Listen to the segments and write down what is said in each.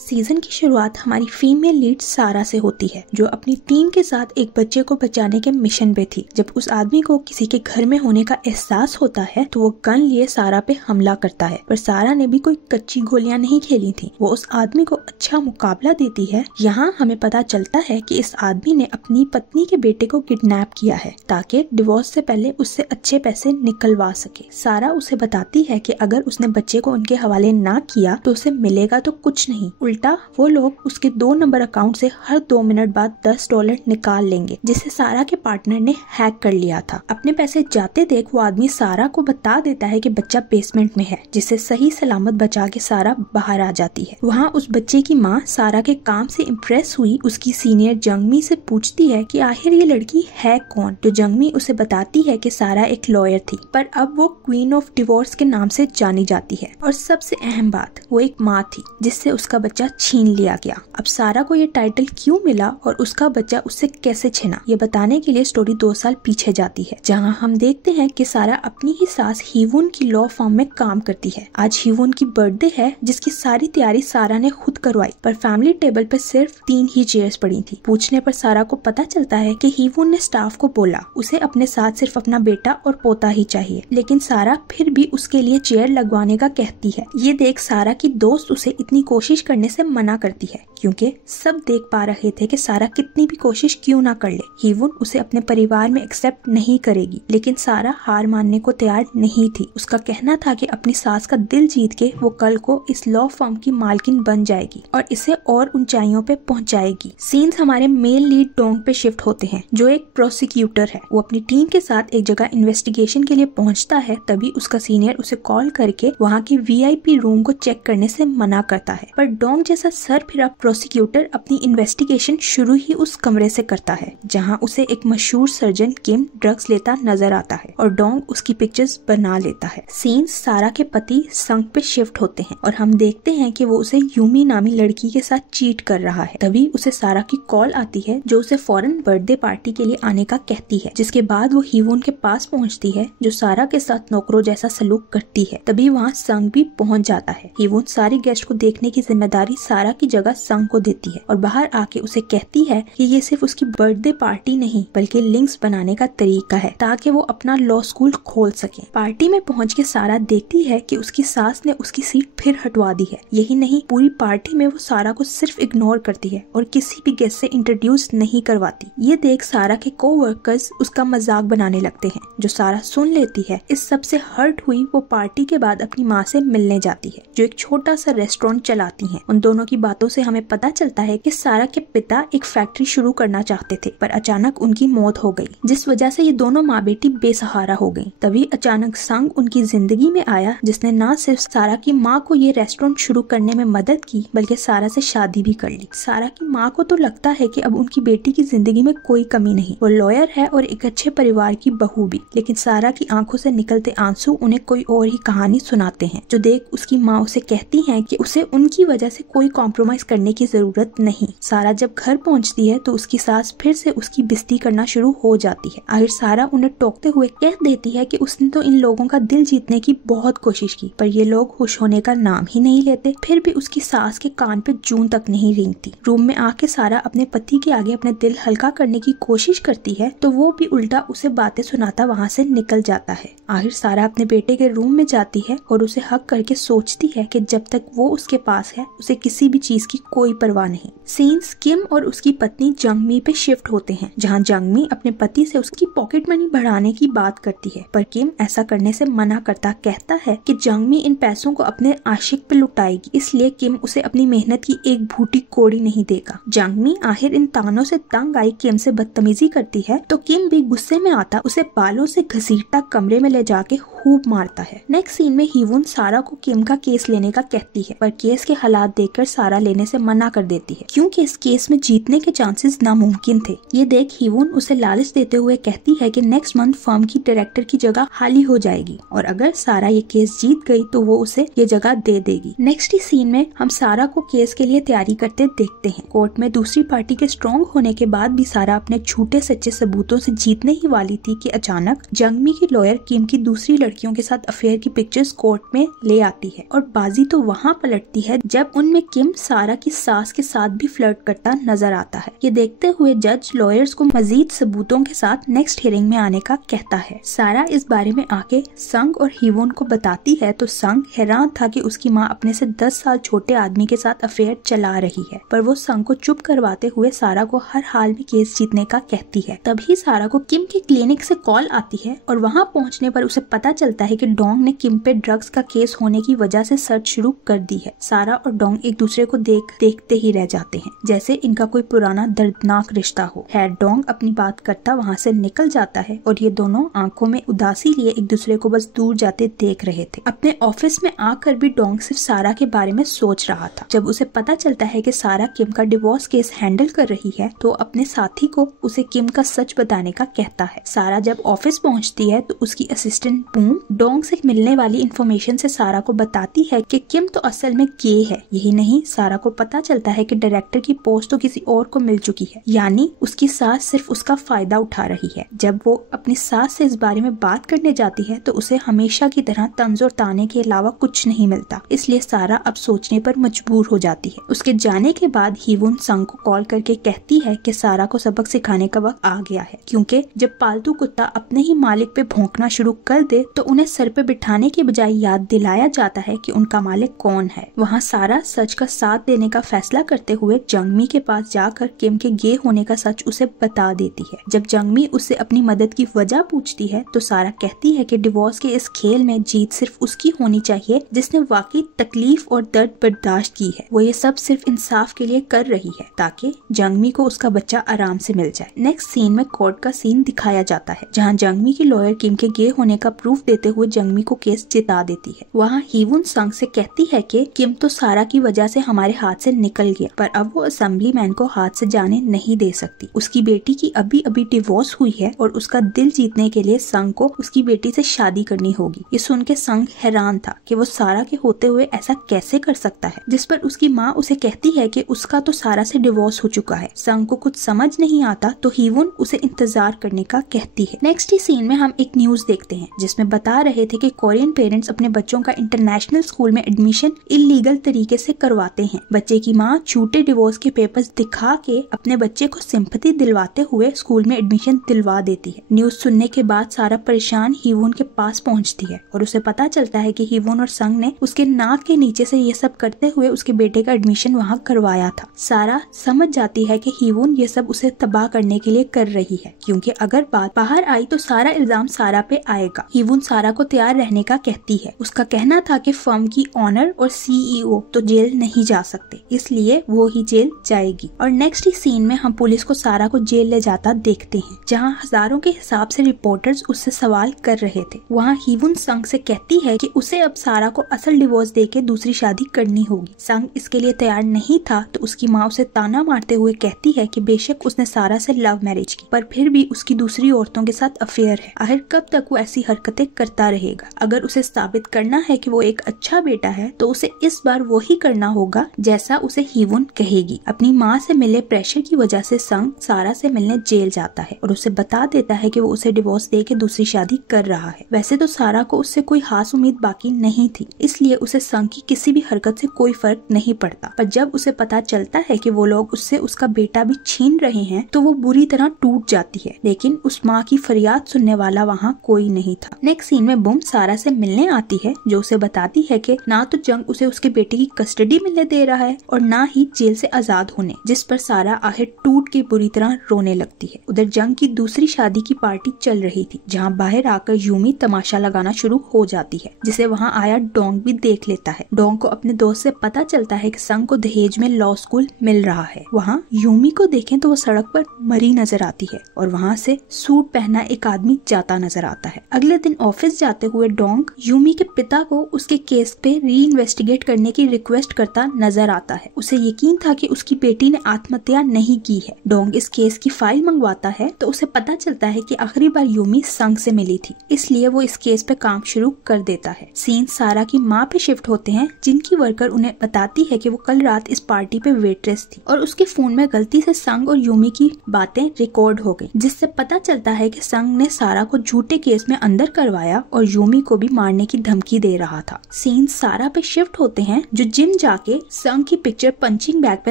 Season की शुरुआत हमारी फीमेल लीड सारा से होती है, जो अपनी टीम के साथ एक बच्चे को बचाने के मिशन पे थी। जब उस आदमी को किसी के घर में होने का एहसास होता है तो वो गन लिए सारा पे हमला करता है, पर सारा ने भी कोई कच्ची गोलियां नहीं खेली थी। वो उस आदमी को अच्छा मुकाबला देती है। यहाँ हमें पता चलता है कि इस आदमी ने अपनी पत्नी के बेटे को किडनैप किया है ताकि डिवोर्स से पहले उससे अच्छे पैसे निकलवा सके। सारा उसे बताती है कि अगर उसने बच्चे को उनके हवाले ना किया तो उसे मिलेगा तो कुछ नहीं, उल्टा वो लोग उसके 2 नंबर अकाउंट से हर 2 मिनट बाद $10 निकाल लेंगे, जिसे सारा के पार्टनर ने हैक कर लिया था। अपने पैसे जाते देख वो आदमी सारा को बता देता है कि बच्चा बेसमेंट में है, जिसे सही सलामत बचा के सारा बाहर आ जाती है। वहाँ उस बच्चे की माँ सारा के काम से इम्प्रेस हुई उसकी सीनियर जंगमी से पूछती है कि आखिर ये लड़की है कौन, तो जंगमी उसे बताती है कि सारा एक लॉयर थी, पर अब वो क्वीन ऑफ डिवोर्स के नाम से जानी जाती है। और सबसे अहम बात, वो एक माँ थी जिससे उसका बच्चा छीन लिया गया। अब सारा को ये टाइटल क्यों मिला और उसका बच्चा उससे कैसे छिना, ये बताने के लिए स्टोरी 2 साल पीछे जाती है, जहाँ हम देखते हैं कि सारा अपनी ही सास हीवुन की लॉ फर्म में काम करती है। आज हीवुन की बर्थडे है, जिसकी सारी तैयारी सारा ने खुद करवाई, पर फैमिली टेबल पे सिर्फ 3 ही चेयर्स पड़ी थी। पूछने पर सारा को पता चलता है कि हीवुन ने स्टाफ को बोला उसे अपने साथ सिर्फ अपना बेटा और पोता ही चाहिए, लेकिन सारा फिर भी उसके लिए चेयर लगवाने का कहती है। ये देख सारा की दोस्त उसे इतनी कोशिश करने से मना करती है, क्योंकि सब देख पा रहे थे कि सारा कितनी भी कोशिश क्यों ना कर ले, हीवुन उसे अपने परिवार में एक्सेप्ट नहीं करेगी। लेकिन सारा हार मानने को तैयार नहीं थी। उसका कहना था कि अपनी सास का दिल जीत के वो कल को इस लॉ फर्म की मालकिन बन जाएगी और इसे और ऊंचाइयों पे पहुंचाएगी। सीन्स हमारे मेल लीड डोंग पे शिफ्ट होते हैं, जो एक प्रोसिक्यूटर है। वो अपनी टीम के साथ एक जगह इन्वेस्टिगेशन के लिए पहुंचता है, तभी उसका सीनियर उसे कॉल करके वहाँ के VIP रूम को चेक करने से मना करता है। पर डोंग जैसा सर फिरा प्रोसिक्यूटर अपनी इन्वेस्टिगेशन शुरू ही उस कमरे से करता है, जहां उसे एक मशहूर सर्जन किम ड्रग्स लेता नजर आता है और डोंग उसकी पिक्चर्स बना लेता है। सीन्स सारा के पति संग पे शिफ्ट होते हैं और हम देखते हैं कि वो उसे यूमी नामी लड़की के साथ चीट कर रहा है। तभी उसे सारा की कॉल आती है, जो उसे फौरन बर्थडे पार्टी के लिए आने का कहती है, जिसके बाद वो हीवुन के पास पहुंचती है, जो सारा के साथ नौकरों जैसा सलूक करती है। तभी वहाँ संग भी पहुंच जाता है। हीवुन सारी गेस्ट को देखने की जिम्मेदारी सारा की जगह संग को देती है और बाहर आके उसे कहती है कि ये सिर्फ उसकी बर्थडे पार्टी नहीं बल्कि लिंक्स बनाने का तरीका है, ताकि वो अपना लॉ स्कूल खोल सके। पार्टी में पहुंच के सारा देखती है कि उसकी सास ने उसकी सीट फिर हटवा दी है। यही नहीं, पूरी पार्टी में वो सारा को सिर्फ इग्नोर करती है और किसी भी गेस्ट से इंट्रोड्यूस नहीं करवाती। ये देख सारा के कोवर्कर्स उसका मजाक बनाने लगते हैं, जो सारा सुन लेती है। इस सब से हर्ट हुई वो पार्टी के बाद अपनी माँ से मिलने जाती है, जो एक छोटा सा रेस्टोरेंट चलाती हैं। उन दोनों की बातों से हमें पता चलता है कि सारा के पिता एक फैक्ट्री शुरू करना चाहते थे, पर अचानक उनकी मौत हो गई, जिस वजह से ये दोनों माँ बेटी बेसहारा हो गई। तभी अचानक संग उनकी जिंदगी में आया, जिसने न सिर्फ सारा की माँ को ये रेस्टोरेंट शुरू करने में मदद की, बल्कि सारा से शादी भी कर ली। सारा की माँ को तो लगता है कि अब उनकी बेटी की जिंदगी में कोई कमी नहीं, वो लॉयर है और एक अच्छे परिवार की बहू भी। लेकिन सारा की आंखों से निकलते आंसू उन्हें कोई और ही कहानी सुनाते हैं, जो देख उसकी माँ उसे कहती है कि उसे उनकी वजह से कोई कॉम्प्रोमाइज करने की जरूरत नहीं। सारा जब घर पहुंचती है तो उसकी सास फिर से उसकी बेइज्जती करना शुरू हो जाती है। आखिर सारा उन्हें टोकते हुए कह देती है कि उसने तो इन लोगों का दिल जीतने की बहुत कोशिश की, पर ये लोग खुश होने का नाम ही नहीं लेते। फिर भी उसकी सास के कान पे जूं तक नहीं रेंगती। रूम में आके सारा अपने पति के आगे अपने दिल हल्का करने की कोशिश करती है, तो वो भी उल्टा उसे बातें सुनाता वहाँ से निकल जाता है। आखिर सारा अपने बेटे के रूम में जाती है और उसे हक करके सोचती है कि जब तक वो उसके पास है उसे किसी भी चीज की कोई परवाह नहीं। सीन्स किम और उसकी पत्नी जंगमी पे शिफ्ट होते हैं, जहां जंगमी अपने पति से उसकी पॉकेट मनी बढ़ाने की बात करती है, पर किम ऐसा करने से मना करता कहता है कि जंगमी इन पैसों को अपने आशिक पे लुटाएगी, इसलिए किम उसे अपनी मेहनत की एक भूटी कोड़ी नहीं देगा। जंगमी आखिर इन तानों से तंग आई किम से बदतमीजी करती है, तो किम भी गुस्से में आता उसे बालों से घसीटता कमरे में ले जाके खूब मारता है। नेक्स्ट सीन में हीवुन सारा को किम का केस लेने का कहती है, पर केस के हालात देखकर सारा लेने से मना कर देती है, क्योंकि इस केस में जीतने के चांसेस नामुमकिन थे। ये देख हीवून उसे लालच देते हुए कहती है कि नेक्स्ट मंथ फर्म की डायरेक्टर की जगह खाली हो जाएगी और अगर सारा ये केस जीत गई तो वो उसे ये जगह दे देगी। नेक्स्ट ही सीन में हम सारा को केस के लिए तैयारी करते देखते हैं। कोर्ट में दूसरी पार्टी के स्ट्रॉन्ग होने के बाद भी सारा अपने झूठे सच्चे सबूतों से जीतने ही वाली थी कि अचानक जंगमी की लॉयर किम की दूसरी लड़कियों के साथ अफेयर की पिक्चर्स कोर्ट में ले आती है और बाजी तो वहाँ पलटती है जब उनमें किम सारा की सास के साथ भी फ्लर्ट करता नजर आता है। ये देखते हुए जज लॉयर्स को मजीद सबूतों के साथ नेक्स्ट हियरिंग में आने का कहता है। सारा इस बारे में आके संग और हीवून को बताती है तो संग हैरान था कि उसकी माँ अपने से 10 साल छोटे आदमी के साथ अफेयर चला रही है, पर वो संग को चुप करवाते हुए सारा को हर हाल में केस जीतने का कहती है। तभी सारा को किम के क्लिनिक से कॉल आती है और वहाँ पहुँचने पर उसे पता चलता है कि डोंग ने किम पे ड्रग्स का केस होने की वजह से सर्च शुरू कर दी है। सारा और डोंग एक दूसरे को देखते ही रह जाते हैं जैसे इनका कोई पुराना दर्दनाक रिश्ता हो। खैर डोंग अपनी बात करता वहाँ से निकल जाता है और ये दोनों आंखों में उदासी लिए एक दूसरे को बस दूर जाते देख रहे थे। अपने ऑफिस में आकर भी डोंग सिर्फ सारा के बारे में सोच रहा था। जब उसे पता चलता है कि सारा किम का डिवोर्स केस हैंडल कर रही है तो अपने साथी को उसे किम का सच बताने का कहता है। सारा जब ऑफिस पहुंचती है तो उसकी असिस्टेंट बूम डोंग से मिलने वाली इंफॉर्मेशन से सारा को बताती है कि किम तो असल में गे है। यही नहीं, सारा को पता चलता है कि डायरेक्टर की पोस्ट तो किसी और को मिल चुकी है, यानी उसकी सास सिर्फ उसका फायदा उठा रही है। जब वो अपनी सास से इस बारे में बात करने जाती है तो उसे हमेशा की तरह तंज और ताने के अलावा कुछ नहीं मिलता, इसलिए सारा अब सोचने पर मजबूर हो जाती है। उसके जाने के बाद हीवून संग को कॉल करके कहती है कि सारा को सबक सिखाने का वक्त आ गया है, क्योंकि जब पालतू कुत्ता अपने ही मालिक पे भौंकना शुरू कर दे तो उन्हें सर पे बिठाने के बजाय याद दिलाया जाता है कि उनका मालिक कौन है। वहाँ सारा सच का साथ देने का फैसला करते हुए जंगमी के पास जाकर किम के गे होने का सच उसे बता देती है। जब जंगमी उससे अपनी मदद की वजह पूछती है तो सारा कहती है कि डिवोर्स के इस खेल में जीत सिर्फ उसकी होनी चाहिए जिसने वाकई तकलीफ और दर्द बर्दाश्त की है। वो ये सब सिर्फ इंसाफ के लिए कर रही है ताकि जंगमी को उसका बच्चा आराम से मिल जाए। नेक्स्ट सीन में कोर्ट का सीन दिखाया जाता है जहाँ जंगमी की लॉयर किम के गे होने का प्रूफ देते हुए जंगमी को केस जिता देती है। वहाँ हीवून संग से कहती है कि किम तो सारा की वजह से हमारे हाथ से निकल गया, पर अब वो असेंबली मैन को हाथ से जाने नहीं दे सकती। उसकी बेटी की अभी अभी डिवोर्स हुई है और उसका दिल जीतने के लिए संग को उसकी बेटी से शादी करनी होगी। ये सुन के संग हैरान था कि वो सारा के होते हुए ऐसा कैसे कर सकता है, जिस पर उसकी माँ उसे कहती है कि उसका तो सारा से डिवोर्स हो चुका है। संग को कुछ समझ नहीं आता तो हीवून उसे इंतजार करने का कहती है। नेक्स्ट ही सीन में हम एक न्यूज देखते हैं जिसमें बता रहे थे कि कोरियन पेरेंट्स अपने बच्चों का इंटरनेशनल स्कूल में एडमिशन इलीगल तरीके से करवाते हैं। बच्चे की माँ झूठे डिवोर्स के पेपर्स दिखा के अपने बच्चे को सिंपैथी दिलवाते हुए स्कूल में एडमिशन दिलवा देती है। न्यूज सुनने के बाद सारा परेशान हीवून के पास पहुंचती है और उसे पता चलता है कि हीवून और संग ने उसके नाक के नीचे से ये सब करते हुए उसके बेटे का एडमिशन वहाँ करवाया था। सारा समझ जाती है कि हीवून ये सब उसे तबाह करने के लिए कर रही है, क्योंकि अगर बात बाहर आई तो सारा इल्जाम सारा पे आएगा। हीवून सारा को तैयार रहने का कहती है। उसका कहना था कि फर्म की ऑनर और सीईओ तो जेल नहीं जा सकते, इसलिए वो ही जेल जाएगी। और नेक्स्ट ही सीन में हम पुलिस को सारा को जेल ले जाता देखते हैं, जहाँ हजारों के हिसाब से रिपोर्टर्स उससे सवाल कर रहे थे। वहाँ हीवून संग से कहती है कि उसे अब सारा को असल डिवोर्स देके दूसरी शादी करनी होगी। संग इसके लिए तैयार नहीं था तो उसकी माँ उसे ताना मारते हुए कहती है कि बेशक उसने सारा से लव मैरिज की, पर फिर भी उसकी दूसरी औरतों के साथ अफेयर है। आखिर कब तक वो ऐसी हरकतें करता रहेगा? अगर उसे साबित करना है कि वो एक अच्छा बेटा है तो उसे इस बार वो ही करना होगा जैसा उसे हीवून कहेगी। अपनी माँ से मिले प्रेशर की वजह से संग सारा से मिलने जेल जाता है और उसे बता देता है कि वो उसे डिवोर्स दे के दूसरी शादी कर रहा है। वैसे तो सारा को उससे कोई खास उम्मीद बाकी नहीं थी, इसलिए उसे संग की किसी भी हरकत से कोई फर्क नहीं पड़ता। पर जब उसे पता चलता है कि वो लोग उससे उसका बेटा भी छीन रहे हैं तो वो बुरी तरह टूट जाती है, लेकिन उस माँ की फरियाद सुनने वाला वहाँ कोई नहीं था। नेक्स्ट सीन में बूम सारा से मिलने आती है जो उसे बताती है कि ना तो जंग उसे उसके बेटे की कस्टडी मिलने दे रहा है और ना ही जेल से आजाद होने, जिस पर सारा आखिर टूट के बुरी तरह रोने लगती है। उधर जंग की दूसरी शादी की पार्टी चल रही थी जहाँ बाहर आकर यूमी तमाशा लगाना शुरू हो जाती है, जिसे वहाँ आया डोंग भी देख लेता है। डोंग को अपने दोस्त से पता चलता है कि संग को दहेज में लॉ स्कूल मिल रहा है। वहाँ यूमी को देखें तो वो सड़क पर मरी नजर आती है और वहाँ से सूट पहना एक आदमी जाता नजर आता है। अगले दिन ऑफिस जाते हुए डोंग यूमी के पिता को उसके केस पे री इन्वेस्टिगेट करने की रिक्वेस्ट करता नजर आता है। उसे यकीन था कि उसकी बेटी ने आत्महत्या नहीं की है। डोंग इस केस की फाइल मंगवाता है तो उसे पता चलता है कि आखिरी बार यूमी संग से मिली थी, इसलिए वो इस केस पे काम शुरू कर देता है। सीन सारा की माँ पे शिफ्ट होते हैं, जिनकी वर्कर उन्हें बताती है कि वो कल रात इस पार्टी पे वेट्रेस थी और उसके फोन में गलती से संग और यूमी की बातें रिकॉर्ड हो गई, जिससे पता चलता है कि संग ने सारा को झूठे केस में अंदर करवाया और यूमी को भी मारने की धमकी दे रहा था। सीन सारा पे शिफ्ट होते हैं, जो जिम जाके संग की पिक्चर पंचिंग बैग पे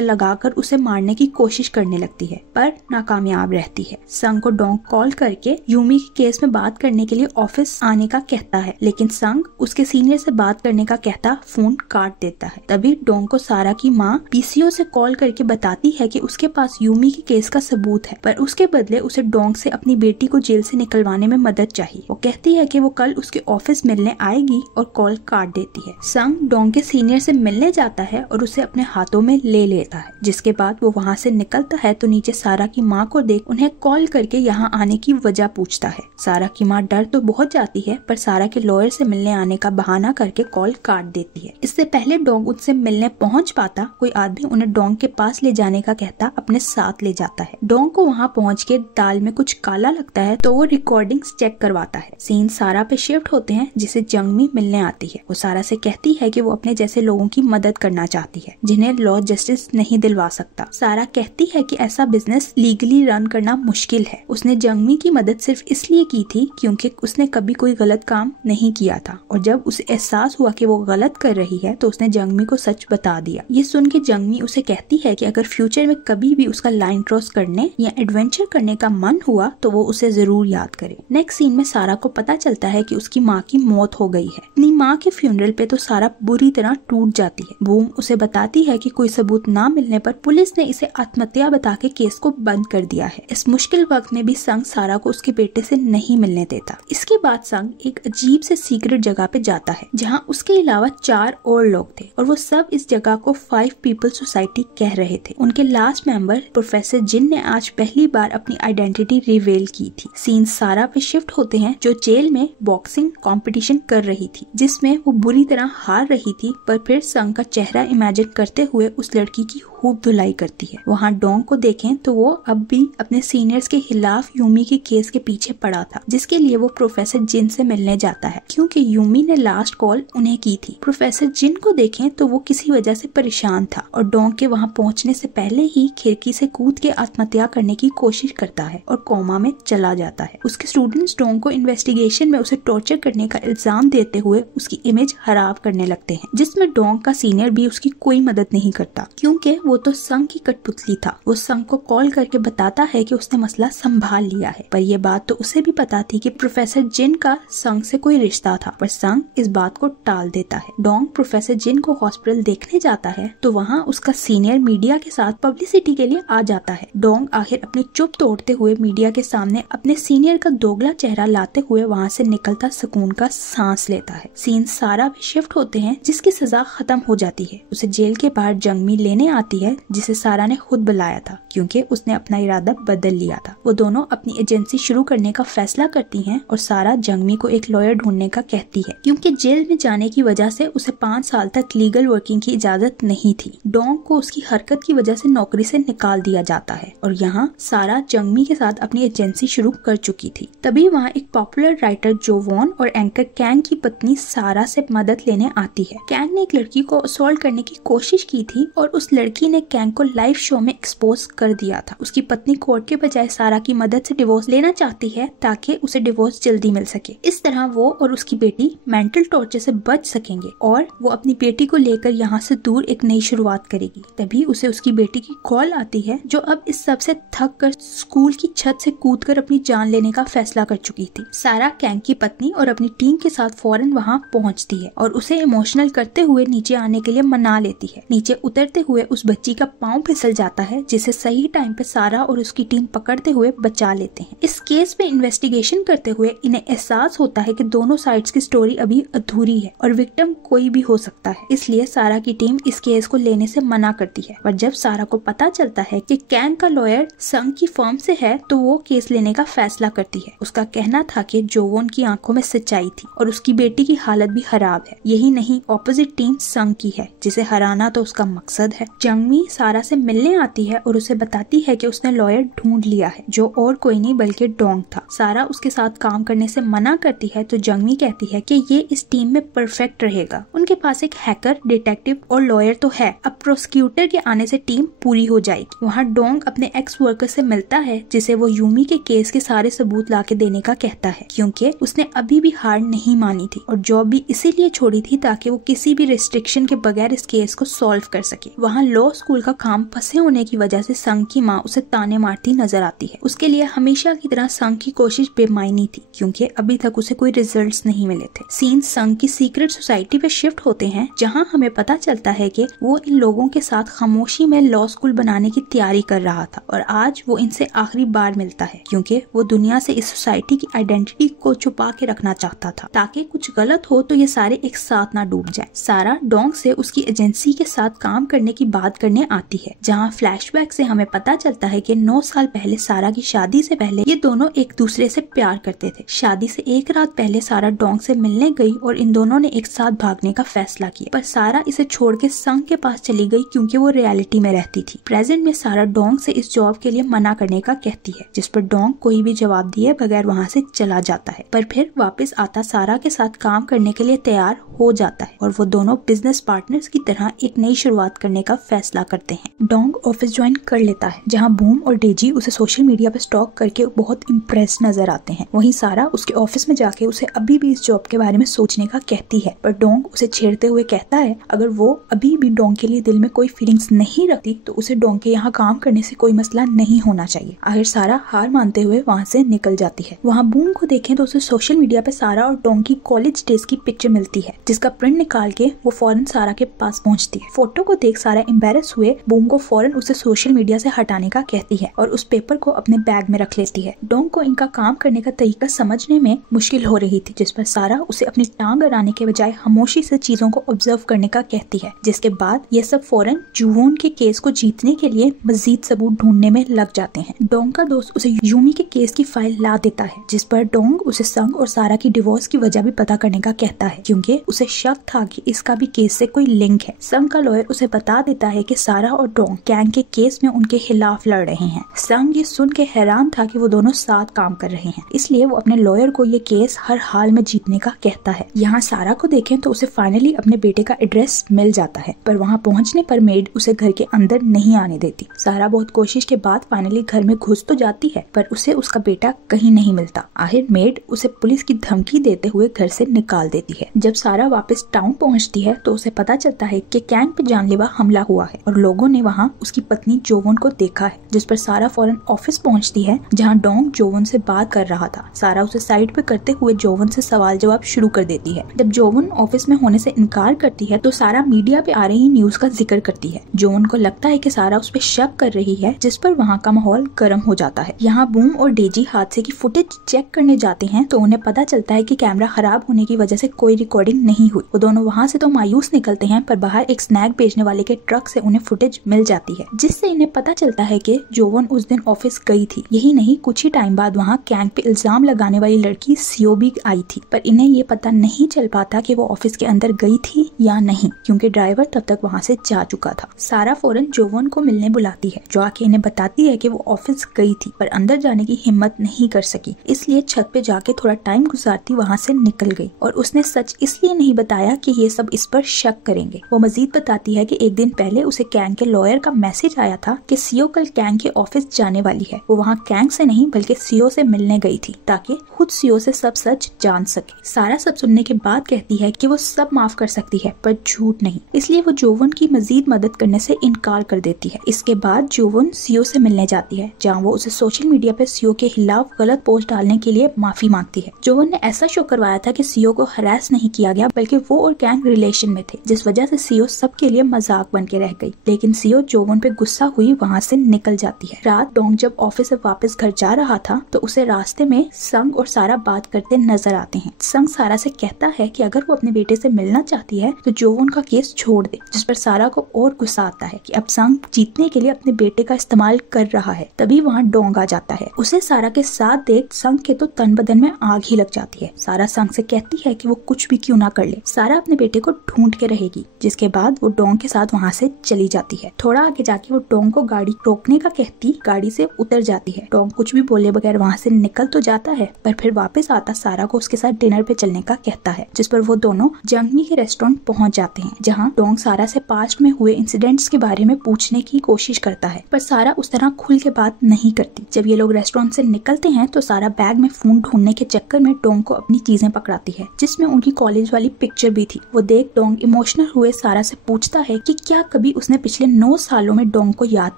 लगाकर उसे मारने की कोशिश करने लगती है, पर नाकामयाब रहती है। संग को डोंग कॉल करके यूमी के केस में बात करने के लिए ऑफिस आने का कहता है, लेकिन संग उसके सीनियर से बात करने का कहता फोन काट देता है। तभी डोंग को सारा की माँ पीसीओ से कॉल करके बताती है कि उसके पास यूमी के केस का सबूत है, पर उसके बदले उसे डोंग से अपनी बेटी को जेल से निकलवाने में मदद चाहिए। वो कहती है कि वो कल उसके ऑफिस मिलने आएगी और कॉल काट देती है। संग डोंग के सीनियर से मिलने जाता है और उसे अपने हाथों में ले लेता है, जिसके बाद वो वहाँ से निकलता है तो नीचे सारा की माँ को देख उन्हें कॉल करके यहाँ आने की वजह पूछता है। सारा की माँ डर तो बहुत जाती है, पर सारा के लॉयर से मिलने आने का बहाना करके कॉल काट देती है। इससे पहले डोंग उनसे मिलने पहुँच पाता, कोई आदमी उन्हें डोंग के पास ले जाने का कहता अपने साथ ले जाता है। डोंग को वहाँ पहुँच के दाल में कुछ काला लगता है तो वो रिकॉर्डिंग्स चेक करवाता है। सीन सारा पे शिफ्ट होते हैं, जिसे जंगमी मिलने आती है। वो सारा से कहती है कि वो अपने जैसे लोगों की मदद करना चाहती है, जिन्हें लॉ जस्टिस नहीं दिलवा सकता। सारा कहती है कि ऐसा बिजनेस लीगली रन करना मुश्किल है। उसने जंगमी की मदद सिर्फ इसलिए की थी क्योंकि उसने कभी कोई गलत काम नहीं किया था, और जब उसे एहसास हुआ कि वो गलत कर रही है तो उसने जंगमी को सच बता दिया। ये सुन के जंगमी उसे कहती है कि अगर फ्यूचर में कभी भी उसका लाइन क्रॉस करने या एडवेंचर करने का मन हुआ तो वो उसे जरूर याद करे। नेक्स्ट सीन में सारा को पता चलता है कि उसकी माँ की मौत हो गई है। अपनी माँ के फ्यूनरल पे तो सारा बुरी तरह टूट जाती है। बूम उसे बताती है कि कोई सबूत ना मिलने पर पुलिस ने इसे आत्महत्या बता के केस को बंद कर दिया है। इस मुश्किल वक्त में भी संग सारा को उसके बेटे से नहीं मिलने देता। इसके बाद संग एक अजीब से सीक्रेट जगह पे जाता है, जहाँ उसके अलावा 4 और लोग थे, और वो सब इस जगह को 5 पीपल सोसाइटी कह रहे थे। उनके लास्ट मेंबर प्रोफेसर जिन ने आज पहली बार अपनी आइडेंटिटी रिवील की थी। सीन सारा पे शिफ्ट होते हैं, जो जेल में बॉक्सिंग कंपटीशन कर रही थी, जिसमें वो बुरी तरह हार रही थी, पर फिर संग का चेहरा इमेजिन करते हुए उस लड़की की खूब धुलाई करती है। वहाँ डोंग को देखें तो वो अब भी अपने सीनियर्स के खिलाफ यूमी के केस के पीछे पड़ा था, जिसके लिए वो प्रोफेसर जिन से मिलने जाता है, क्योंकि यूमी ने लास्ट कॉल उन्हें की थी। प्रोफेसर जिन को देखें तो वो किसी वजह से परेशान था और डोंग के वहाँ पहुँचने से पहले ही खिड़की से कूद के आत्महत्या करने की कोशिश करता है और कोमा में चला जाता है। उसके स्टूडेंट्स डोंग को इन्वेस्टिगेशन में उसे टॉर्चर करने का इल्जाम देते हुए उसकी इमेज खराब करने लगते हैं, जिसमें डोंग का सीनियर भी उसकी कोई मदद नहीं करता, क्योंकि वो तो संग की कठपुतली था। वो संग को कॉल करके बताता है कि उसने मसला संभाल लिया है, पर यह बात तो उसे भी पता थी कि प्रोफेसर जिन का संग से कोई रिश्ता था, पर संग इस बात को टाल देता है। डोंग प्रोफेसर जिन को हॉस्पिटल देखने जाता है तो वहाँ उसका सीनियर मीडिया के साथ पब्लिसिटी के लिए आ जाता है। डोंग आखिर अपनी चुप तोड़ते हुए मीडिया के सामने अपने सीनियर का दोगला चेहरा लाते हुए वहाँ से निकलता सुकून का सांस लेता है। सीन सारा भी शिफ्ट होते हैं, जिसकी सजा खत्म हो जाती है। उसे जेल के बाहर जंगमी लेने आती है, जिसे सारा ने खुद बुलाया था, क्योंकि उसने अपना इरादा बदल लिया था। वो दोनों अपनी एजेंसी शुरू करने का फैसला करती हैं और सारा जंगमी को एक लॉयर ढूंढने का कहती है, क्योंकि जेल में जाने की वजह से उसे 5 साल तक लीगल वर्किंग की इजाजत नहीं थी। डोंग को उसकी हरकत की वजह से नौकरी से निकाल दिया जाता है और यहाँ सारा जंगमी के साथ अपनी एजेंसी शुरू कर चुकी थी। तभी वहाँ एक पॉपुलर राइटर जो वॉन और एंकर कैंग की पत्नी सारा से मदद लेने आती है। कैंग ने एक लड़की को असॉल्ट करने की कोशिश की थी और उस लड़की ने कैंग को लाइव शो में एक्सपोज कर दिया था। उसकी पत्नी कोर्ट के बजाय सारा की मदद से डिवोर्स लेना चाहती है ताकि उसे डिवोर्स जल्दी मिल सके। इस तरह वो और उसकी बेटी मेंटल टॉर्चर से बच सकेंगे और वो अपनी बेटी को लेकर यहाँ से दूर एक नई शुरुआत करेगी। तभी उसे उसकी बेटी की कॉल आती है, जो अब इस सब से थक कर स्कूल की छत से कूदकर अपनी जान लेने का फैसला कर चुकी थी। सारा कैंग की पत्नी और अपनी टीम के साथ फौरन वहाँ पहुँचती है और उसे इमोशनल करते हुए नीचे आने के लिए मना लेती है। नीचे उतरते हुए उस बच्ची का पाँव फिसल जाता है, जिसे सही टाइम पे सारा और उसकी टीम पकड़ते हुए बचा लेते हैं। इस केस पे इन्वेस्टिगेशन करते हुए इन्हें एहसास होता है कि दोनों साइड्स की स्टोरी अभी अधूरी है और विक्टिम कोई भी हो सकता है, इसलिए सारा की टीम इस केस को लेने से मना करती है। पर जब सारा को पता चलता है कि कैंग का लॉयर संग की फर्म से है तो वो केस लेने का फैसला करती है। उसका कहना था कि जोवोन की आंखों में सच्चाई थी और उसकी बेटी की हालत भी खराब है। यही नहीं, ऑपोजिट टीम संग की है, जिसे हराना तो उसका मकसद है। जंग यूमी सारा से मिलने आती है और उसे बताती है कि उसने लॉयर ढूंढ लिया है, जो और कोई नहीं बल्कि डोंग था। सारा उसके साथ काम करने से मना करती है तो जंगमी कहती है कि ये इस टीम में परफेक्ट रहेगा। उनके पास एक हैकर, डिटेक्टिव और लॉयर तो है, अब प्रोसिक्यूटर के आने से टीम पूरी हो जाएगी। वहाँ डोंग अपने एक्स वर्कर से मिलता है, जिसे वो यूमी के केस के सारे सबूत लाके देने का कहता है, क्योंकि उसने अभी भी हार नहीं मानी थी और जॉब भी इसीलिए छोड़ी थी ताकि वो किसी भी रिस्ट्रिक्शन के बगैर इस केस को सॉल्व कर सके। वहाँ लॉ स्कूल का काम फंसे होने की वजह से संग की माँ उसे ताने मारती नजर आती है। उसके लिए हमेशा की तरह संग की कोशिश बेमायनी थी, क्योंकि अभी तक उसे कोई रिजल्ट्स नहीं मिले थे। सीन संग की सीक्रेट सोसाइटी पे शिफ्ट होते हैं, जहाँ हमें पता चलता है कि वो इन लोगों के साथ खामोशी में लॉ स्कूल बनाने की तैयारी कर रहा था और आज वो इनसे आखिरी बार मिलता है, क्योंकि वो दुनिया से इस सोसाइटी की आइडेंटिटी को छुपा के रखना चाहता था ताकि कुछ गलत हो तो ये सारे एक साथ ना डूब जाए। सारा डोंग से उसकी एजेंसी के साथ काम करने की बात करने आती है, जहाँ फ्लैशबैक से हमें पता चलता है कि 9 साल पहले सारा की शादी से पहले ये दोनों एक दूसरे से प्यार करते थे। शादी से एक रात पहले सारा डोंग से मिलने गई और इन दोनों ने एक साथ भागने का फैसला किया, पर सारा इसे छोड़ के संग के पास चली गई क्योंकि वो रियलिटी में रहती थी। प्रेजेंट में सारा डोंग से इस जॉब के लिए मना करने का कहती है, जिस पर डोंग कोई भी जवाब दिए बगैर वहाँ से चला जाता है, पर फिर वापस आता सारा के साथ काम करने के लिए तैयार हो जाता है और वो दोनों बिजनेस पार्टनर्स की तरह एक नई शुरुआत करने का फैसला करते हैं। डोंग ऑफिस ज्वाइन कर लेता है, जहाँ बूम और डेजी उसे सोशल मीडिया पे स्टॉक करके बहुत इम्प्रेस नजर आते हैं। वहीं सारा उसके ऑफिस में जाके उसे अभी भी इस जॉब के बारे में सोचने का कहती है, पर डोंग उसे छेड़ते हुए कहता है अगर वो अभी भी डोंग के लिए दिल में कोई फीलिंग्स नहीं रखती तो उसे डोंग के यहाँ काम करने से कोई मसला नहीं होना चाहिए। आखिर सारा हार मानते हुए वहाँ से निकल जाती है। वहाँ बूम को देखें तो उसे सोशल मीडिया पे सारा और डोंग की कॉलेज डेज की पिक्चर मिलती है, जिसका प्रिंट निकाल के वो फौरन सारा के पास पहुँचती है। फोटो को देख सारा एम्बेरस हुए बूम को फौरन उसे सोशल मीडिया से हटाने का कहती है और उस पेपर को अपने बैग में रख लेती है। डोंग को इनका काम करने का तरीका समझने में मुश्किल हो रही थी, जिस पर सारा उसे अपनी टांग अड़ाने के बजाय खामोशी से चीजों को ऑब्जर्व करने का कहती है, जिसके बाद ये सब फौरन जुवोन के केस को जीतने के लिए मजीद सबूत ढूंढने में लग जाते हैं। डोंग का दोस्त उसे यूमी के केस की फाइल ला देता है, जिस पर डोंग उसे संग और सारा की डिवोर्स की वजह भी पता करने का कहता है, क्योंकि उसे शक था कि इसका भी केस से कोई लिंक है। संग का लॉयर उसे बता देता है कि सारा और डोंग गैंग के केस में उनके खिलाफ लड़ रहे हैं। संग ये सुन के हैरान था कि वो दोनों साथ काम कर रहे हैं, इसलिए वो अपने लॉयर को ये केस हर हाल में जीतने का कहता है। यहाँ सारा को देखें तो उसे फाइनली अपने बेटे का एड्रेस मिल जाता है, पर वहाँ पहुँचने पर मेड उसे घर के अंदर नहीं आने देती। सारा बहुत कोशिश के बाद फाइनली घर में घुस तो जाती है, पर उसे उसका बेटा कहीं नहीं मिलता। आखिर मेड उसे पुलिस की धमकी देते हुए घर से निकाल देती है। जब सारा वापस टाउन पहुँचती है तो उसे पता चलता है कि कैंप पे जानलेवा हमला हुआ है और लोगों ने वहाँ उसकी पत्नी जोवन को देखा है, जिस पर सारा फौरन ऑफिस पहुँचती है, जहाँ डोंग जोवन से बात कर रहा था। सारा उसे साइड पे करते हुए जोवन से सवाल जवाब शुरू कर देती है। जब जोवन ऑफिस में होने से इनकार करती है तो सारा मीडिया पे आ रही न्यूज का जिक्र करती है। जोवन को लगता है कि सारा उस पर शक कर रही है, जिस पर वहाँ का माहौल गर्म हो जाता है। यहाँ बूम और डेजी हादसे की फुटेज चेक करने जाते हैं तो उन्हें पता चलता है कि कैमरा खराब होने की वजह से कोई रिकॉर्डिंग नहीं हुई। वो दोनों वहाँ से तो मायूस निकलते हैं, पर बाहर एक स्नैक बेचने वाले के ट्रक से उन्हें फुटेज मिल जाती है, जिससे इन्हें पता चलता है कि जोवन उस दिन ऑफिस गई थी। यही नहीं, कुछ ही टाइम बाद वहाँ कैंग पे इल्जाम लगाने वाली लड़की सियो भी आई थी, पर इन्हें ये पता नहीं चल पाता कि वो ऑफिस के अंदर गई थी या नहीं, क्योंकि ड्राइवर तब तक वहाँ से जा चुका था। सारा फौरन जोवन को मिलने बुलाती है, जो आके इन्हें बताती है कि वो ऑफिस गई थी पर अंदर जाने की हिम्मत नहीं कर सकी, इसलिए छत पे जाके थोड़ा टाइम गुजारती वहाँ से निकल गई। और उसने सच इसलिए नहीं बताया कि ये सब इस पर शक करेंगे। वो मजीद बताती है कि एक दिन पहले उसे कैंग के लॉयर का मैसेज आया था कि सीओ कल कैंग के ऑफिस जाने वाली है। वो वहाँ कैंग से नहीं बल्कि सीओ से मिलने गई थी ताकि खुद सीओ से सब सच जान सके। सारा सब सुनने के बाद कहती है कि वो सब माफ कर सकती है पर झूठ नहीं, इसलिए वो जोवन की मजीद मदद करने से इनकार कर देती है। इसके बाद जोवन सीओ से मिलने जाती है, जहाँ वो उसे सोशल मीडिया पे सीओ के खिलाफ गलत पोस्ट डालने के लिए माफी मांगती है। जोवन ने ऐसा शो करवाया था कि सीओ को हरास नहीं किया गया बल्कि वो और कैंग रिलेशन में थे, जिस वजह से सीओ सबके लिए मजाक बन के रह गई। लेकिन सीओ जोवन पे गुस्सा हुई वहाँ से निकल जाती है। रात डोंग जब ऑफिस से वापस घर जा रहा था तो उसे रास्ते में संग और सारा बात करते नजर आते हैं। संग सारा से कहता है कि अगर वो अपने बेटे से मिलना चाहती है तो जोवन का केस छोड़ दे, जिस पर सारा को और गुस्सा आता है कि अब संग जीतने के लिए अपने बेटे का इस्तेमाल कर रहा है। तभी वहाँ डोंग आ जाता है। उसे सारा के साथ देख संग के तो तन बदन में आग ही लग जाती है। सारा संग से कहती है कि वो कुछ भी क्यों ना कर ले, सारा अपने बेटे को ढूंढ के रहेगी, जिसके बाद वो डोंग के साथ वहाँ से चली जाती है। थोड़ा आगे जाके वो डोंग को गाड़ी रोकने का कहती गाड़ी से उतर जाती है। डोंग कुछ भी बोले बगैर वहाँ से निकल तो जाता है, पर फिर वापस आता सारा को उसके साथ डिनर पे चलने का कहता है, जिस पर वो दोनों जंगमी के रेस्टोरेंट पहुँच जाते हैं, जहाँ डोंग सारा से पास्ट में हुए इंसिडेंट्स के बारे में पूछने की कोशिश करता है, पर सारा उस तरह खुल के बात नहीं करती। जब ये लोग रेस्टोरेंट से निकलते हैं तो सारा बैग में फोन ढूंढने के चक्कर में डोंग को अपनी चीजें पकड़ाती है, जिसमें उनकी कॉलेज वाली पिक्चर भी थी। वो देख डोंग इमोशनल हुए सारा से पूछता है कि क्या कभी उसने पिछले 9 सालों में डोंग को याद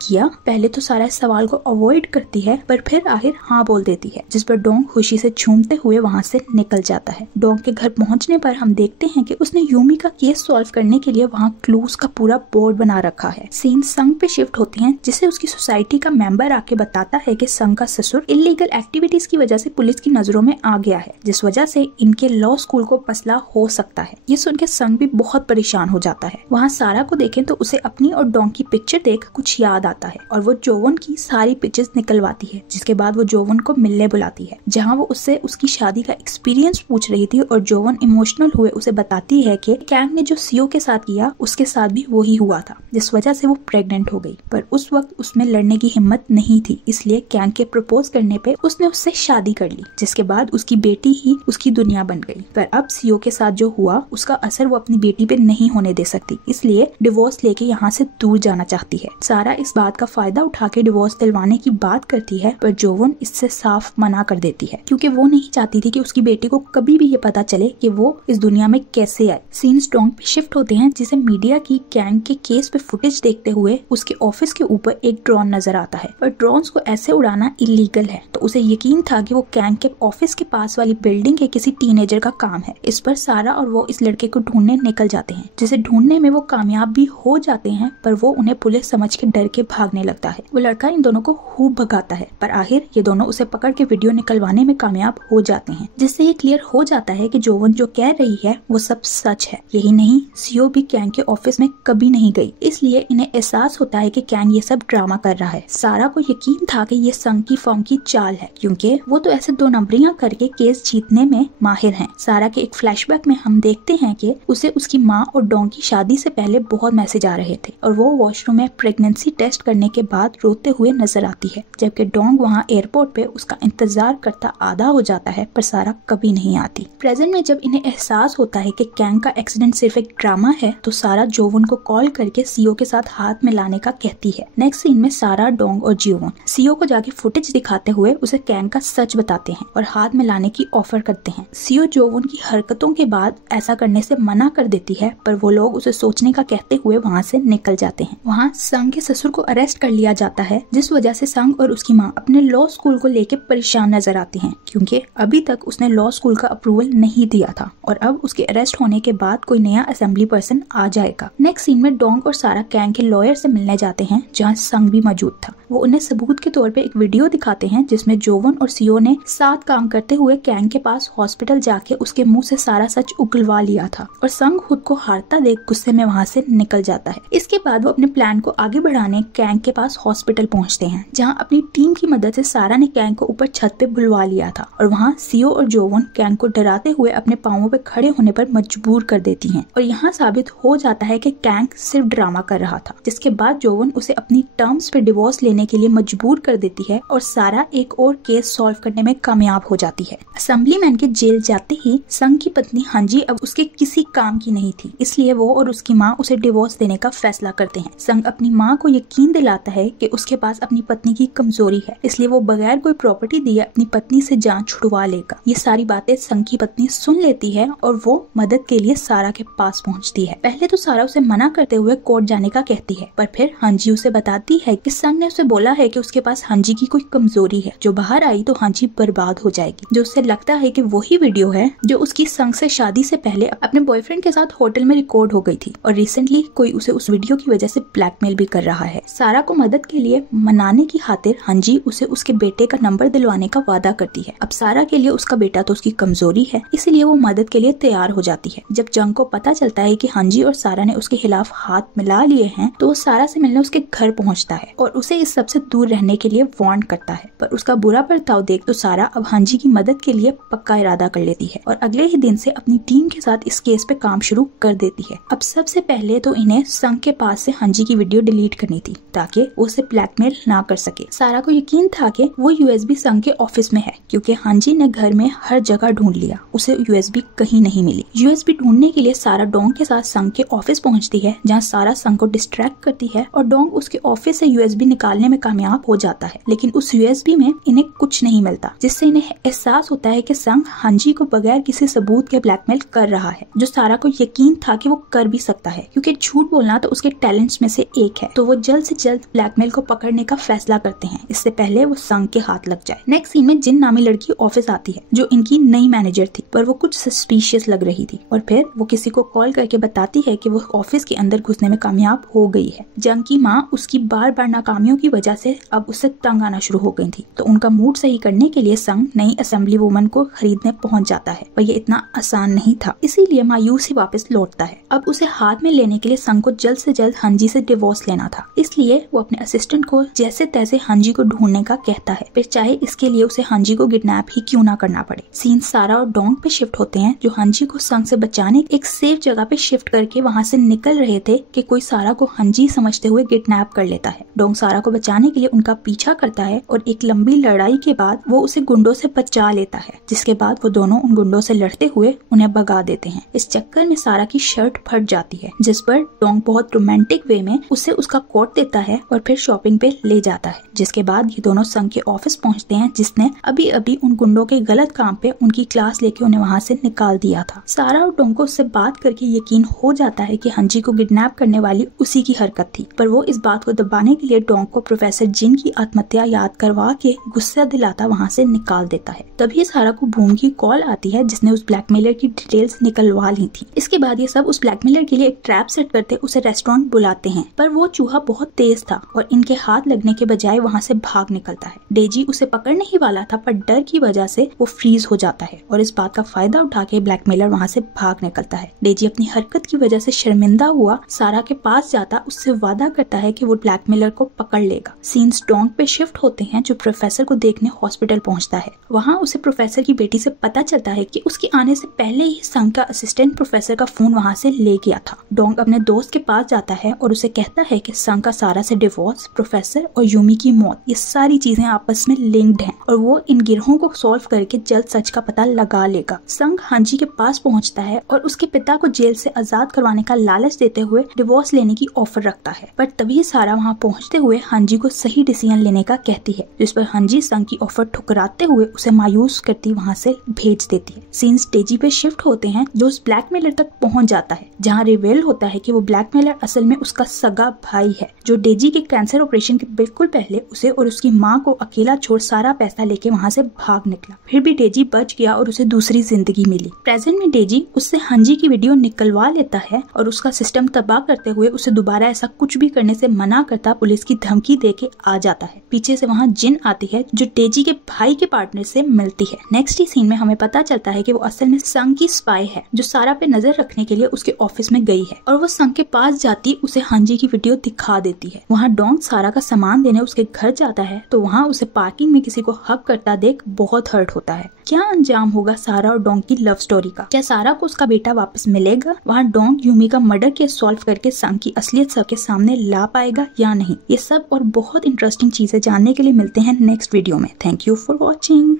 किया। पहले तो सारा इस सवाल को अवॉइड करती है, पर फिर आखिर हाँ बोल देती है, जिस पर डोंग खुशी से झूमते हुए वहाँ से निकल जाता है। डोंग के घर पहुँचने पर हम देखते हैं कि उसने यूमी का केस सॉल्व करने के लिए वहाँ क्लूज का पूरा बोर्ड बना रखा है। सीन संग पे शिफ्ट होती है, जिसे उसकी सोसाइटी का मेंबर आके बताता है कि संग का ससुर इलीगल एक्टिविटीज की वजह से पुलिस की नजरों में आ गया है, जिस वजह से इनके लॉ स्कूल को मसला हो सकता है। ये सुन के संग भी बहुत परेशान हो जाता है। वहाँ सारा को देखें तो उसे अपनी और डोंग की पिक्चर देख कुछ याद आता है और वो जोवन की सारी पिक्चर्स निकलवाती है, जिसके बाद वो जोवन को मिलने बुलाती है, जहाँ वो उससे उसकी शादी का एक्सपीरियंस पूछ रही थी और जोवन इमोशनल हुए उसे बताती है कि कैंग ने जो सीओ के साथ किया उसके साथ भी वही हुआ था, जिस वजह से वो प्रेग्नेंट हो गई। पर उस वक्त उसमें लड़ने की हिम्मत नहीं थी, इसलिए कैंग के प्रपोज करने पे उसने उससे शादी कर ली, जिसके बाद उसकी बेटी ही उसकी दुनिया बन गई। पर अब सीओ के साथ जो हुआ उसका असर वो अपनी बेटी पे नहीं होने दे सकती, इसलिए डिवोर्स लेके यहाँ से दूर जाना चाहती है। सारा इस बात का फायदा उठा के डिवोर्स दिलवाने की बात करती है, पर जोवन इससे साफ मना कर देती है, क्योंकि वो नहीं चाहती थी कि उसकी बेटी को कभी भी ये पता चले कि वो इस दुनिया में कैसे आए। सीन्स डोंग पे शिफ्ट होते हैं, जिसे मीडिया की कैंग के केस पे फुटेज देखते हुए उसके ऑफिस के ऊपर एक ड्रोन नजर आता है, पर ड्रोन्स को ऐसे उड़ाना इलीगल है, तो उसे यकीन था कि वो कैंग के ऑफिस के पास वाली बिल्डिंग के किसी टीनेजर का काम है। इस पर सारा और वो इस लड़के को ढूंढने निकल जाते हैं, जिसे ढूंढने में वो कामयाब भी हो जाते हैं, पर वो उन्हें पुलिस समझ के डर के भागने लगता है। वो लड़का इन दोनों को खूब भगाता है, पर आखिर ये दोनों उसे पकड़ के वीडियो निकलवाने में कामयाब हो जाते हैं, जिससे ये क्लियर हो जाता है कि जोवन जो कह रही है वो सब सच है। यही नहीं, सीओ भी कैंग के ऑफिस में कभी नहीं गई, इसलिए इन्हें एहसास होता है कि कैंग ये सब ड्रामा कर रहा है। सारा को यकीन था कि ये संग की फर्म की चाल है, क्योंकि वो तो ऐसे 2 नंबरियां करके केस जीतने में माहिर हैं। सारा के एक फ्लैशबैक में हम देखते हैं कि उसे उसकी माँ और डोंग की शादी से पहले बहुत मैसेज आ रहे थे और वो वॉशरूम में प्रेगनेंसी टेस्ट करने के बाद रोते हुए नजर आती है, जबकि डोंग वहाँ एयरपोर्ट पे उसका इंतजार करता आधा हो जाता है, पर सारा कभी नहीं आती। प्रेजेंट में जब इन्हें एहसास होता है कि कैंग का एक्सीडेंट सिर्फ एक ड्रामा है, तो सारा जोवन को कॉल करके सीओ के साथ हाथ मिलाने का कहती है। नेक्स्ट सीन में सारा, डोंग और जोवन सीओ को जाके फुटेज दिखाते हुए उसे कैंग का सच बताते हैं और हाथ मिलाने की ऑफर करते हैं। सीओ जोवन की हरकतों के बाद ऐसा करने से मना कर देती है, पर वो लोग उसे सोचने का कहते हुए वहाँ से निकल जाते हैं। वहाँ संग के ससुर को अरेस्ट कर लिया जाता है, जिस वजह से संग और उसकी माँ अपने लॉ स्कूल को लेके परेशान नजर आती हैं, क्योंकि अभी तक उसने लॉ स्कूल का अप्रूवल नहीं दिया था और अब उसके अरेस्ट होने के बाद कोई नया असेंबली पर्सन आ जाएगा। नेक्स्ट सीन में डोंग और सारा कैंग के लॉयर से मिलने जाते हैं, जहाँ संग भी मौजूद था। वो उन्हें सबूत के तौर पे एक वीडियो दिखाते हैं, जिसमें जोवन और सीओ ने साथ काम करते हुए कैंग के पास हॉस्पिटल जाके उसके मुंह से सारा सच उगलवा लिया था और संग खुद को हारता देख गुस्से में वहाँ से निकल जाता है। इसके बाद वो अपने प्लान को आगे बढ़ाने कैंग के पास हॉस्पिटल पहुँचते हैं, जहाँ अपनी टीम की मदद से सारा ने कैंग को ऊपर छत पे बुलवा लिया था और वहाँ सीओ और जोवन कैंग को डराते हुए अपने पांवों पे खड़े होने पर मजबूर कर देती हैं और यहाँ साबित हो जाता है कि कैंग सिर्फ ड्रामा कर रहा था, जिसके बाद जोवन उसे अपनी टर्म्स पे डिवोर्स लेने के लिए मजबूर कर देती है और सारा एक और केस सॉल्व करने में कामयाब हो जाती है। असेंबलीमैन के जेल जाते ही संग की पत्नी हांजी अब उसके किसी काम की नहीं थी, इसलिए वो और उसकी माँ उसे डिवोर्स देने का फैसला करते हैं। संग अपनी माँ को यकीन दिलाता है कि उसके पास अपनी पत्नी की कमजोरी है, इसलिए वो बगैर कोई प्रॉपर्टी दिए अपनी पत्नी से जान छुड़वा लेगा। ये सारी बातें संग की पत्नी सुन लेती है और वो मदद के लिए सारा के पास पहुंचती है। पहले तो सारा उसे मना करते हुए कोर्ट जाने का कहती है, पर फिर हांजी उसे बताती है कि संग ने उसे बोला है कि उसके पास हांजी की कोई कमजोरी है, जो बाहर आई तो हांजी बर्बाद हो जाएगी। जो उससे लगता है कि वही वीडियो है जो उसकी संग से शादी से पहले अपने बॉयफ्रेंड के साथ होटल में रिकॉर्ड हो गई थी और रिसेंटली कोई उसे उस वीडियो की वजह से ब्लैकमेल भी कर रहा है। सारा को मदद के लिए मनाने की खातिर हांजी उसे उसके बेटे का नंबर दिलवाने का वादा करती है। अब सारा के लिए उसका बेटा तो उसकी कमजोरी है, इसीलिए वो मदद के लिए तैयार हो जाती है। जब जंग को पता चलता है कि हांजी और सारा ने उसके खिलाफ हाथ मिला लिए हैं, तो वो सारा से मिलने उसके घर पहुंचता है और उसे इस सब से दूर रहने के लिए वार्न करता है, पर उसका बुरा बर्ताव देख तो सारा अब हांजी की मदद के लिए पक्का इरादा कर लेती है और अगले ही दिन से अपनी टीम के साथ इस केस पे काम शुरू कर देती है। अब सबसे पहले तो इन्हें संग संग के पास से हांजी की वीडियो डिलीट करनी थी ताकि वो उसे ब्लैकमेल ना कर सके। सारा को यकीन था कि वो यूएसबी संग के ऑफिस में है क्योंकि हांजी ने घर में हर जगह ढूंढ लिया, उसे यूएसबी कहीं नहीं मिली। यूएसबी ढूंढने के लिए सारा डोंग के साथ संग के ऑफिस पहुंचती है जहाँ सारा संग को डिस्ट्रैक्ट करती है और डोंग उसके ऑफिस से यूएसबी निकालने में कामयाब हो जाता है, लेकिन उस यूएसबी में इन्हें कुछ नहीं मिलता, जिससे इन्हें एहसास होता है कि संग हांजी को बगैर किसी सबूत के ब्लैकमेल कर रहा है, जो सारा को यकीन था कि वो कर भी सकता है क्योंकि झूठ बोलना तो उसके टैलेंट्स में से एक है। तो वो जल्द से जल्द ब्लैकमेल को पकड़ने का फैसला करते हैं, इससे पहले वो संग के हाथ लग जाए। नेक्स्ट सीन में जिन नामी लड़की ऑफिस आती है जो इनकी नई मैनेजर थी, पर वो कुछ सस्पिशियस लग रही थी और फिर वो किसी को कॉल करके बताती है कि वो ऑफिस के अंदर घुसने में कामयाब हो गई है। जंग की माँ उसकी बार बार नाकामियों की वजह से अब उससे तंग आना शुरू हो गई थी, तो उनका मूड सही करने के लिए संग नई असेंबली वुमन को खरीदने पहुंच जाता है, पर ये इतना आसान नहीं था, इसीलिए मायूस ही वापस लौटता है। अब उसे हाथ में लेने के लिए संग को जल्द से जल्द हांजी से डिवोर्स लेना था, इसलिए वो अपने असिस्टेंट को जैसे तैसे हांजी को ढूंढने का कहता है, फिर चाहे इसके लिए उसे हांजी को किडनैप ही क्यों ना करना पड़े। सीन सारा और डोंग पे शिफ्ट होते हैं जो हांजी को संग से बचाने एक सेफ जगह पे शिफ्ट करके वहाँ से निकल रहे थे कि कोई सारा को हांजी समझते हुए किडनैप कर लेता है। डोंग सारा को बचाने के लिए उनका पीछा करता है और एक लंबी लड़ाई के बाद वो उसे गुंडों से बचा लेता है, जिसके बाद वो दोनों उन गुंडों से लड़ते हुए उन्हें भगा देते हैं। इस चक्कर में सारा की शर्ट फट जाती है, जिस पर डोंग बहुत रोमांटिक वे में उसे उसका कोट देता है और फिर शॉपिंग पे ले जाता है, जिसके बाद ये दोनों संग के ऑफिस पहुंचते हैं जिसने अभी अभी उन गुंडों के गलत काम पे उनकी क्लास लेके उन्हें वहाँ से निकाल दिया था। सारा और डोंग को उससे बात करके यकीन हो जाता है कि हांजी को किडनैप करने वाली उसी की हरकत थी, पर वो इस बात को दबाने के लिए डोंग को प्रोफेसर जिन की आत्महत्या याद करवा के गुस्सा दिलाता वहाँ से निकाल देता है। तभी सारा को बूम की कॉल आती है जिसने उस ब्लैकमेलर की डिटेल्स निकलवा ली थी। इसके बाद ये सब उस ब्लैकमेलर के लिए एक ट्रैप सेट करते उसे रेस्टोरेंट बुलाते हैं, पर वो चूहा बहुत तेज था और इनके हाथ लगने के बजाय वहाँ से भाग निकलता है। डेजी उसे पकड़ने ही वाला था, पर डर की वजह से वो फ्रीज हो जाता है और इस बात का फायदा उठा के ब्लैकमेलर वहाँ से भाग निकलता है। डेजी अपनी हरकत की वजह से शर्मिंदा हुआ सारा के पास जाता, उससे वादा करता है कि वो ब्लैकमेलर को पकड़ लेगा। सीन्स डोंग पे शिफ्ट होते हैं जो प्रोफेसर को देखने हॉस्पिटल पहुंचता है। वहाँ उसे प्रोफेसर की बेटी से पता चलता है कि उसके आने से पहले ही संग का असिस्टेंट प्रोफेसर का फोन वहाँ से ले गया था। डोंग अपने दोस्त के पास जाता है और उसे कहता है कि संग का सारा से डिवोर्स, प्रोफेसर और यूमी की मौत, ये सारी चीजें आपस में लिंक्ड हैं और वो इन गिरोहों को सॉल्व करके जल्द सच का पता लगा लेगा। संग हांजी के पास पहुंचता है और उसके पिता को जेल से आजाद करवाने का लालच देते हुए डिवोर्स लेने की ऑफर रखता है, पर तभी सारा वहां पहुंचते हुए हांजी को सही डिसीजन लेने का कहती है, जिस पर हांजी संग की ऑफर ठुकराते हुए उसे मायूस करती वहां से भेज देती है। सीन्स डेजी पे शिफ्ट होते हैं जो उस ब्लैकमेलर तक पहुंच जाता है, जहाँ रिवील होता है कि वो ब्लैकमेलर असल में उसका सगा भाई है, जो डेजी के कैंसर ऑपरेशन के बिल्कुल पहले उसे और उसकी माँ को अकेला छोड़ सारा पैसा लेके वहाँ से भाग निकला। फिर भी डेजी बच गया और उसे दूसरी जिंदगी मिली। प्रेजेंट में डेजी उससे हांजी की वीडियो निकलवा लेता है और उसका सिस्टम तबाह करते हुए उसे दोबारा ऐसा कुछ भी करने से मना करता पुलिस की धमकी देके आ जाता है। पीछे से वहाँ जिन आती है जो डेजी के भाई के पार्टनर से मिलती है। नेक्स्ट ही सीन में हमें पता चलता है कि वो असल में संग की स्पाई है जो सारा पे नजर रखने के लिए उसके ऑफिस में गई है और वो संग के पास जाती उसे हांजी की वीडियो दिखा देती है। वहाँ डोंग सारा का सामान देने उसके घर जाता है तो वहाँ उसे पार्किंग में किसी को हक करता देख बहुत हर्ट होता है। क्या अंजाम होगा सारा और डोंग की लव स्टोरी का? क्या सारा को उसका बेटा वापस मिलेगा? वहाँ डोंग यूमी का मर्डर केस सॉल्व करके संग की असलियत सबके सामने ला पाएगा या नहीं? ये सब और बहुत इंटरेस्टिंग चीजें जानने के लिए मिलते हैं नेक्स्ट वीडियो में। Thank you for watching.